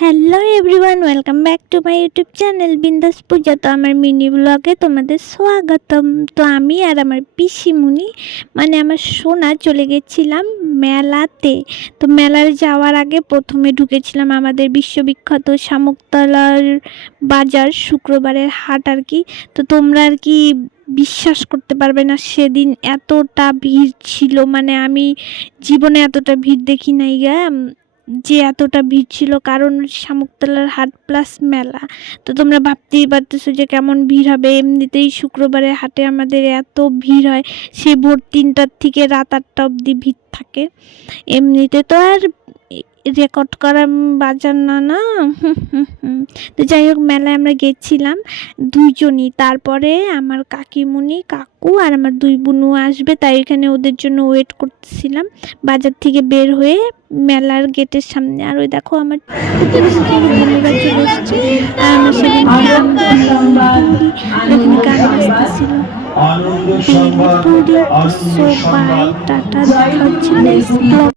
Hello everyone, welcome back to my YouTube channel বিন্দাস পূজা। তো আমার মিনি ব্লগে তোমাদের স্বাগতম। তো আমি আর আমার পিসিমুনি মানে আমার সোনা চলে গেছিলাম মেলাতে। তো মেলার যাওয়ার আগে প্রথমে ঢুকেছিলাম আমাদের বিশ্ববিখ্যাত শামুকতলার বাজার, শুক্রবারের হাট আর কি। তো তোমরা আর কি বিশ্বাস করতে পারবে না, সেদিন এতটা ভিড় ছিল, মানে আমি জীবনে এতটা ভিড় দেখি নাই গা, যে এতটা ভিড় ছিল। কারণ শামুকতলার হাট প্লাস মেলা, তো তোমরা ভাবতেই পারতেছো যে কেমন ভিড় হবে। এমনিতেই শুক্রবারের হাটে আমাদের এত ভিড় হয়, সে ভোর 3টার থেকে রাত 8টা অবধি ভিড় থাকে। এমনিতে তো আর রেকর্ড করা বাজার না না। তো যাই হোক, মেলায় আমরা গেছিলাম দুইজনই। তারপরে আমার কাকিমুনি, কাকু আর আমার 2 বোনও আসবে, তাই এখানে ওদের জন্য ওয়েট করতেছিলাম বাজার থেকে বের হয়ে মেলার গেটের সামনে। আর ওই দেখো আমার বোনেরা চলে এসছে, আর আমার সাথে গান বাজতেছিল। টাটা দেখা হচ্ছে।